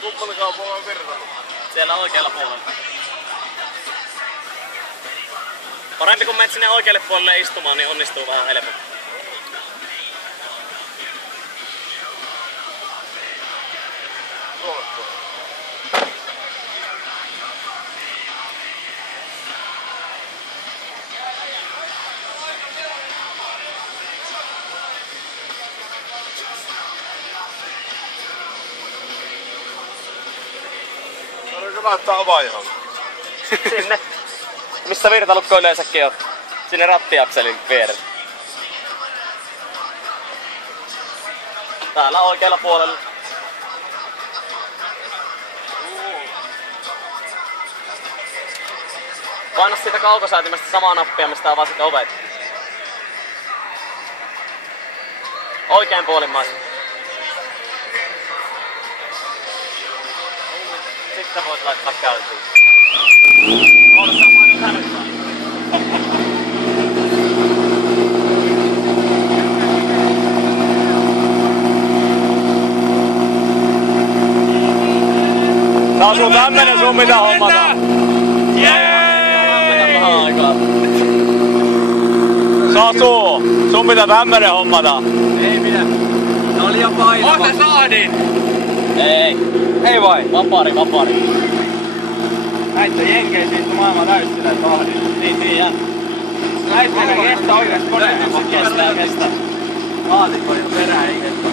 Kummallakaan puolella virtalla. Siellä oikealla puolella. Parempi kun menet sinne oikealle puolelle istumaan, niin onnistuu vähän helpommin. Voidaanko laittaa avaajalle? Sinne. Missä virtalukko yleensäkin on. Sinne rattiakselin vieressä. Täällä oikealla puolella. Paina siitä kaukosäätimestä samaa nappia, mistä avaa sitten ovet. Oikein puolimmaisen. Sitten voit laittaa käyntiin. Oota, sä painat hälyttää. Tää on sun tämmönen, sun mitä hommata. Sasu, sun pitää tämmönen hommata. Ei minä. Tää oli jo painava. Oota saadin! Ei. Ei vai? Vapaari. Näitä jenkeisiin, kun maailma täytti näitä tahdin. Niin jää. Näitä meidän kestää oikeesti koneella. Kestää. Laatikkojen perään ei kestä.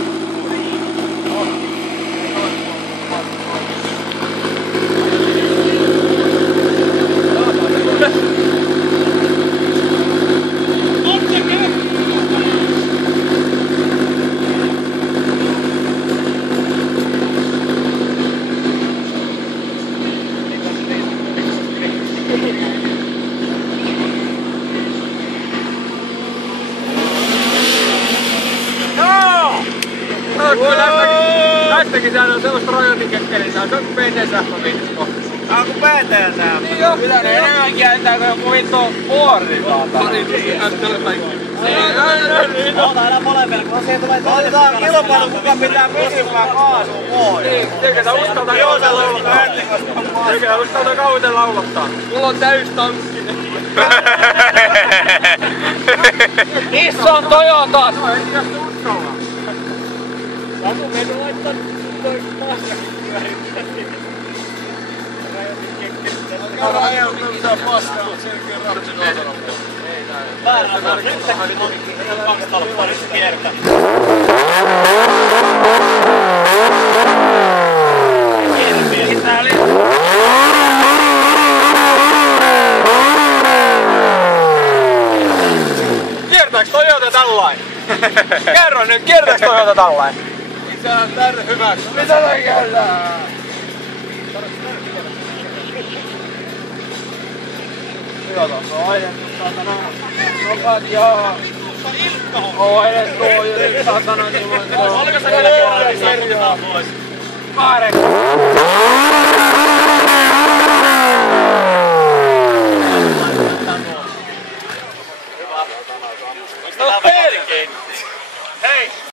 Näistäkin täällä on semmoista rajoitinkekkeliä, se on PT-sähköviitisko. Tää on ku PT-sähkö. Niin joo, pitää ne enemmänkin äitää kuin joku vittu vuori saatana. Oota, älä molempia, kun siihen tulee toinen. Otetaan kilpailu, kuka pitää pysympää kaasua pois. Niin, eikä uskalta kauten laulottaa. Eikä uskalta kauten laulottaa. Mulla on täys tankki. Niissä on Toyotat! No ei tästä uskalla. Saatu meidän laittaa toi passakin pyörittää. Käydään ajeuttaa mitään paskaa, mut selkeä ratsi kaatana puolella. Ei näin. Väärä, nyt on 2 tolppaa, nyt se kiertää. Tää oli... Kiertääks Toyota tällain? Kerro nyt, kiertääks Toyota tällain? Mitä on tärre hyväksi? Mitä tää kiertää? Toyota on ajettu saatana. Nokat ja... Oo edes tuo yli saatana niin voi tuo. Olko sä vielä puolella, niin saavutetaan pois? 8.